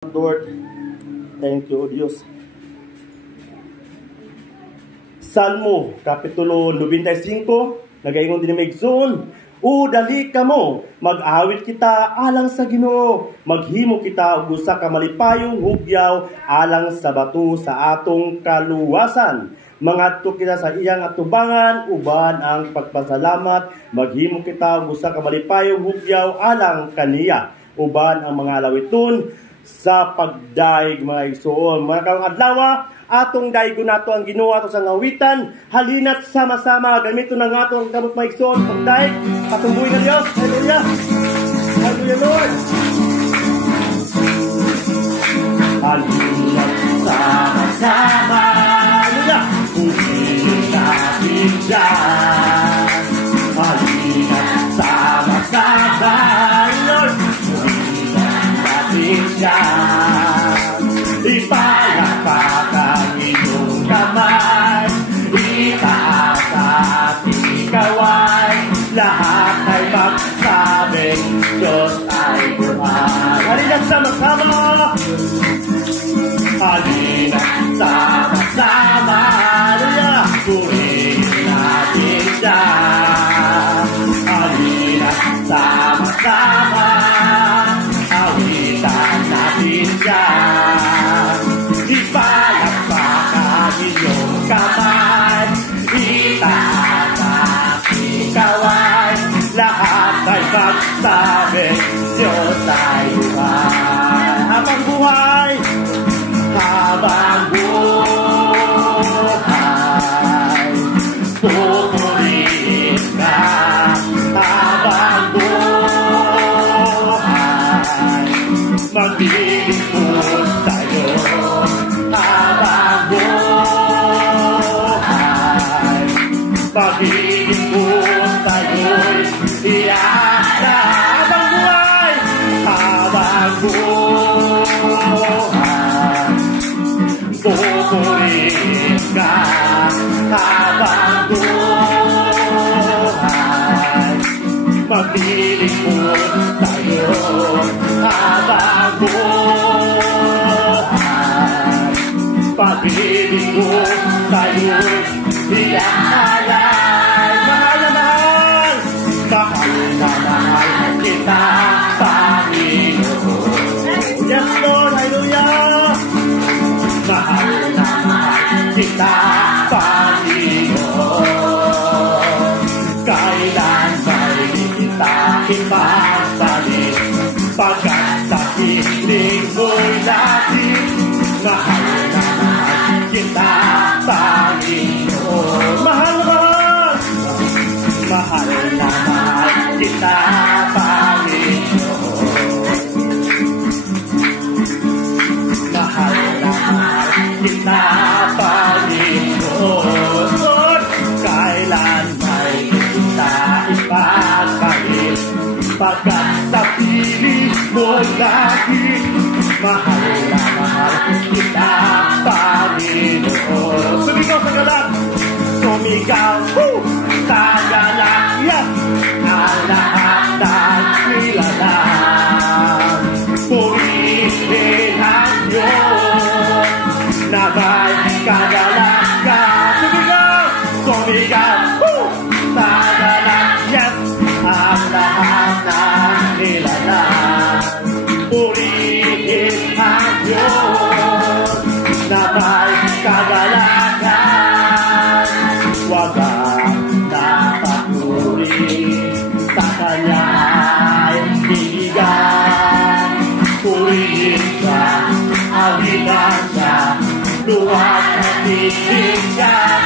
Lord, thank you, O Diyos. Salmo, Kapitulo 95, nagaingon din may igsoon, O dali ka mo, mag-awit kita alang sa Ginoo, maghimo kita og usa ka malipayong hugyaw alang sa bato sa atong kaluwasan. Mangadto kita sa iyang atubangan, uban ang pagpasalamat, maghimo kita og usa ka malipayong hugyaw alang kaniya, uban ang mga lawiton sa pagdaig mga igsoon. Mga karong adlaw, atong daigo nato ang Ginoo ato sa ngawitan, halina't sama-sama gamito na nga ato ang kamot mga igsoon pagdaig, patumboy nga Dios. Hallelujah. Hallelujah, Lord. Halina't sama-sama, hallelujah, purihin natin dyan. Halina't sama-sama, Lord, ipalapak ang inyong kamay, itaas at ikaway, lahat ay magsabing Diyos ay buhay. Halina't sama-sama, halina't sama-sama, purihin natin dyan. Halina't sama-sama, awitan natin dyan. Ipalapak ang inyong kamay, itaas at ikaway, lahat ay magsabi, Diyos ay buhay. Habang buhay, habang buhay, pupurihin ka. Habang buhay, maglilingkod tayo. Habang buhay, maglilingkod tayo'y iasa. Habang buhay, habang buhay, pupurihin ka. Habang buhay, maglilingkod tayo. Habang buhay, paglilingkod tayo'y iaalay. Mahal na mahal, mahal na mahal kita, Panginoon. Yes, Lord, hallelujah. Mahal na mahal kita, Panginoon. Kailan ba'y kita ipagpalit, pagkat sa piling mo'y dating. Mahal na mahal kita, Panginoon. Mahal na mahal, mahal na mahal kita, Panginoon. Mahal na mahal kita, Panginoon. Lord, kailan ba'y kita ipagpalit, pagkat sa piling mo'y dating. Mahal na mahal kita, Panginoon. Sumigaw sa galak, sumigaw sa galak, yes, ang lahat ng nilalang. Purihin ang Diyos na may kagalakan. Sumigaw, sumigaw sa galak, yes, ang lahat ng nilalang. Purihin ang Diyos na may kagalakan. Huwag kang napapuri sa Kanya'y hinigan. Purihin siya, awitan siya, luwag at titig siya.